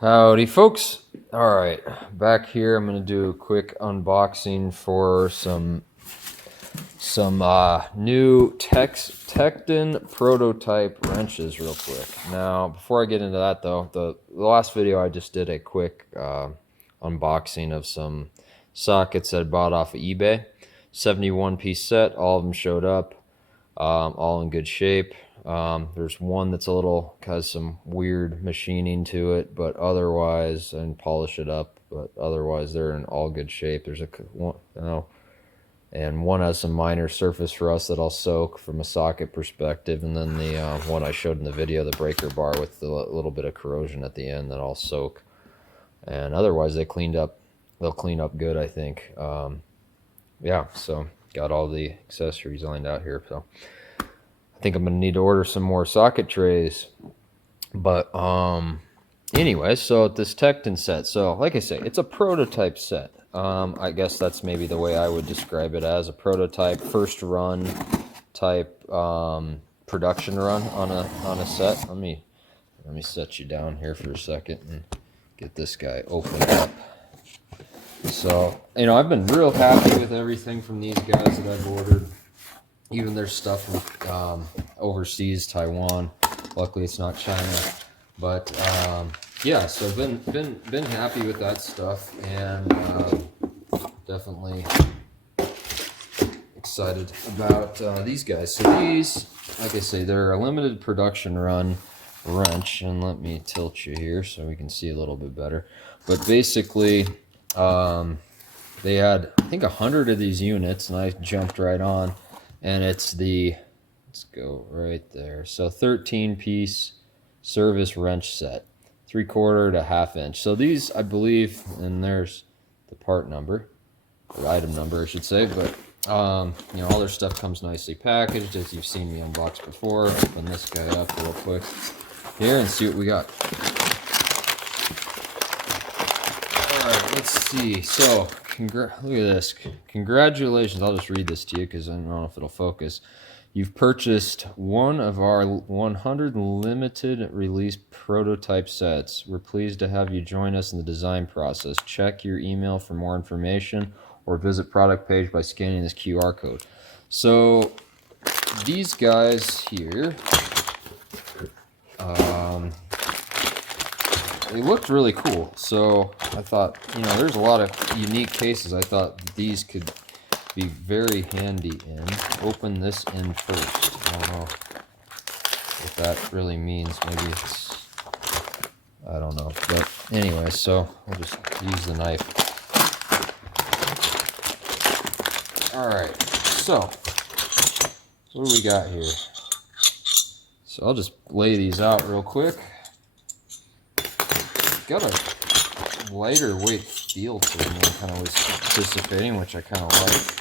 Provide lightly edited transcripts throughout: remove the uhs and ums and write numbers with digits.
Howdy folks. All right, back here I'm going to do a quick unboxing for some new Tekton prototype wrenches real quick. Now, before I get into that though, the last video I just did a quick unboxing of some sockets that I bought off of eBay. 71 piece set, all of them showed up, all in good shape. There's one that's has some weird machining to it, but otherwise, and polish it up, but otherwise they're in all good shape. There's one, and one has some minor surface rust that I'll soak from a socket perspective, and then the one I showed in the video, the breaker bar with the little bit of corrosion at the end, that I'll soak. And otherwise they'll clean up good, I think. Yeah, so got all the accessories lined out here, so I think I'm gonna need to order some more socket trays. But anyway, so this Tekton set, so like I say, it's a prototype set. I guess that's maybe the way I would describe it, as a prototype, first run type production run on a set. Let me set you down here for a second and get this guy opened up. So, I've been real happy with everything from these guys that I've ordered. Even their stuff from overseas, Taiwan. Luckily, it's not China. But yeah, so been happy with that stuff, and definitely excited about these guys. So these, like I say, they're a limited production run wrench, and let me tilt you here so we can see a little bit better. But basically, they had, I think, 100 of these units, and I jumped right on. And it's the, let's go right there. So 13-piece service wrench set, 3/4 to 1/2 inch. So these, I believe, and there's the part number, or item number, I should say. But all their stuff comes nicely packaged, as you've seen me unbox before. Open this guy up real quick here and see what we got. All right, let's see. So look at this. Congratulations. I'll just read this to you because I don't know if it'll focus. You've purchased one of our 100 limited release prototype sets. We're pleased to have you join us in the design process. Check your email for more information or visit product page by scanning this QR code. So these guys here, they looked really cool. So I thought, there's a lot of unique cases. I thought these could be very handy in. Open this in first. I don't know what that really means. Maybe it's, I don't know. But anyway, so I'll just use the knife. Alright, so what do we got here? So I'll just lay these out real quick. Got a lighter weight feel to them than I kind of was anticipating, which I kind of like.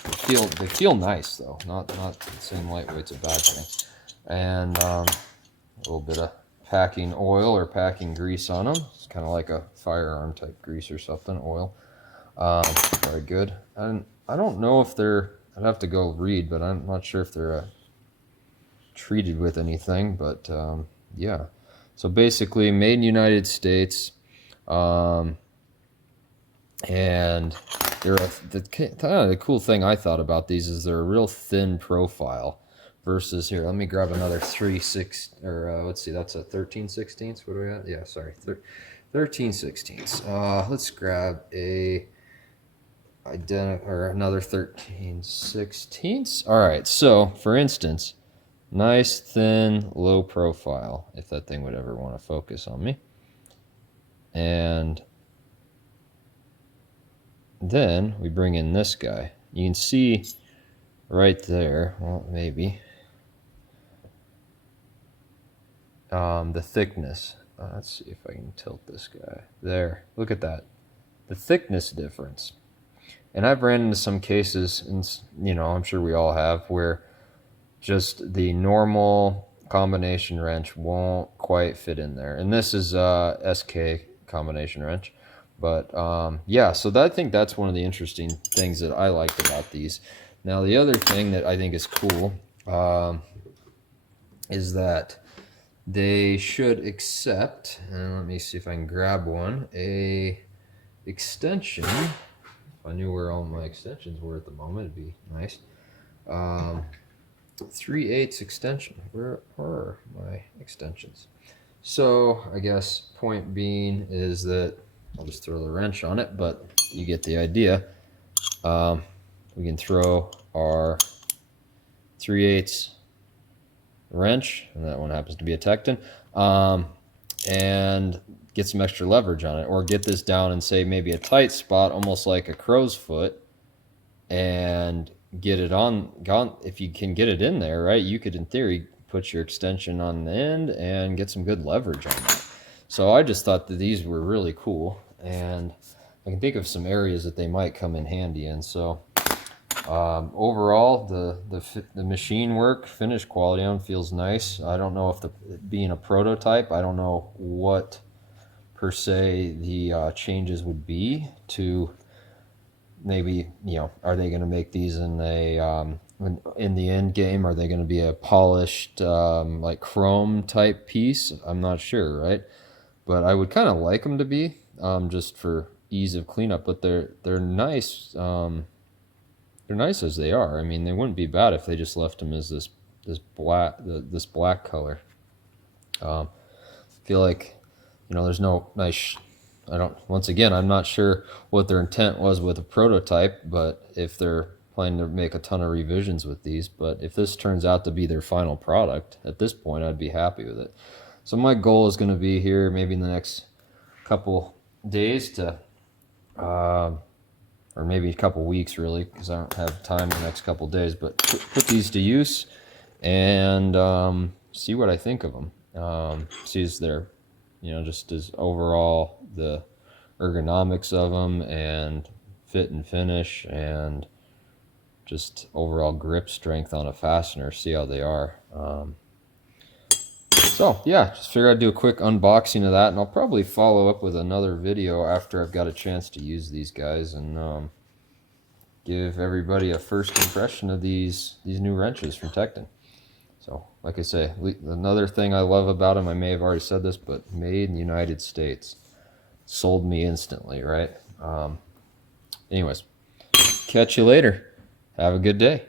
They feel nice though. Not saying lightweight's a bad thing. And a little bit of packing oil or packing grease on them. It's kind of like a firearm type grease or something. Oil. Very good. And I don't know if they're. I'd have to go read, but I'm not sure if they're treated with anything. But yeah. So basically, made in the United States. And the cool thing I thought about these is they're a real thin profile versus here. Let me grab another 3/6, or let's see, that's a 13/16. What do we got? Yeah, sorry, 13/16. Let's grab another 13/16. All right. So for instance, nice thin low profile. If that thing would ever want to focus on me. And then we bring in this guy. You can see right there, well, maybe, the thickness. Let's see if I can tilt this guy. There, look at that. The thickness difference. And I've ran into some cases, and I'm sure we all have, where just the normal combination wrench won't quite fit in there. And this is SK combination wrench. But yeah, so I think that's one of the interesting things that I liked about these. Now the other thing that I think is cool is that they should accept, and let me see if I can grab one, a extension. If I knew where all my extensions were at the moment, it'd be nice. 3/8 extension. Where are my extensions? So I guess point being is that I'll just throw the wrench on it, but you get the idea. We can throw our 3/8 wrench, and that one happens to be a Tekton, and get some extra leverage on it, or get this down and say maybe a tight spot, almost like a crow's foot, and get it on. If you can get it in there, right, you could in theory put your extension on the end and get some good leverage on that. So I just thought that these were really cool, and I can think of some areas that they might come in handy in. So overall, the machine work, finish quality on feels nice. I don't know if being a prototype, I don't know what per se the changes would be to maybe, are they going to make these in the end game? Are they going to be a polished like chrome type piece? I'm not sure, right? But I would kind of like them to be just for ease of cleanup. But they're nice. They're nice as they are. I mean, they wouldn't be bad if they just left them as this black color. I feel like, there's no nice. Once again, I'm not sure what their intent was with a prototype, but if they're planning to make a ton of revisions with these, but if this turns out to be their final product, at this point, I'd be happy with it. So my goal is going to be here maybe in the next couple days to, or maybe a couple weeks really, because I don't have time the next couple days, but put these to use and see what I think of them. See as they're, just as overall the ergonomics of them and fit and finish and just overall grip strength on a fastener, see how they are. So yeah, just figured I'd do a quick unboxing of that, and I'll probably follow up with another video after I've got a chance to use these guys and give everybody a first impression of these new wrenches from Tekton. So, like I say, another thing I love about them, I may have already said this, but made in the United States. Sold me instantly, right? Anyways, catch you later. Have a good day.